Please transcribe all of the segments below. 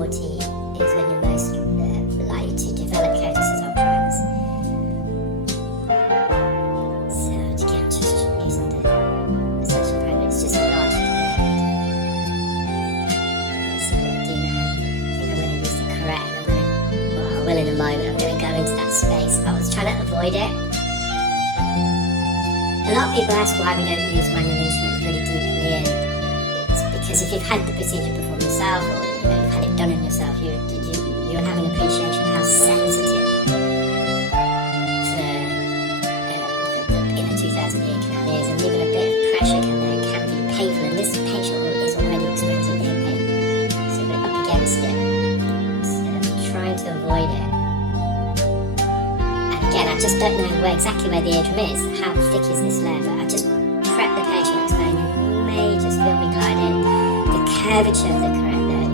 40 is when you're most likely to develop keratosis or cracks. So again, just using the suction probe, it's just not. Let's see what I do now. I think I'm going to use the correct. I will in a moment. I'm going to go into that space. I was trying to avoid it. A lot of people ask why we don't use manual instruments really deep in the ear. It's because if you've had the procedure performed yourself, or you've had it done in yourself, you'll have an appreciation of how sensitive the inner 2,000 ear canal is, and even a bit of pressure can be painful. And this patient is already experiencing ear pain, so we're up against it. So trying to avoid it. Again, I just don't know exactly where the eardrum is, how thick is this layer, but I just prep the patient, explain you may just feel me glide in. The curvature of the correct layer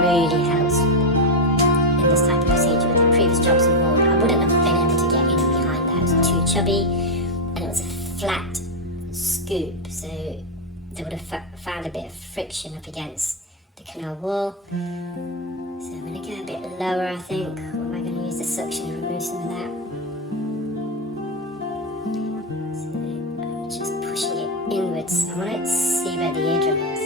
really helps in this type of procedure. With the previous jobs and more, I wouldn't have been able to get in behind that. It was too chubby and it was a flat scoop, so they would have found a bit of friction up against the canal wall. So I'm going to go a bit lower, I think. Or am I going to use the suction and remove some of that? So I'm just pushing it inwards. I want to see where the eardrum is.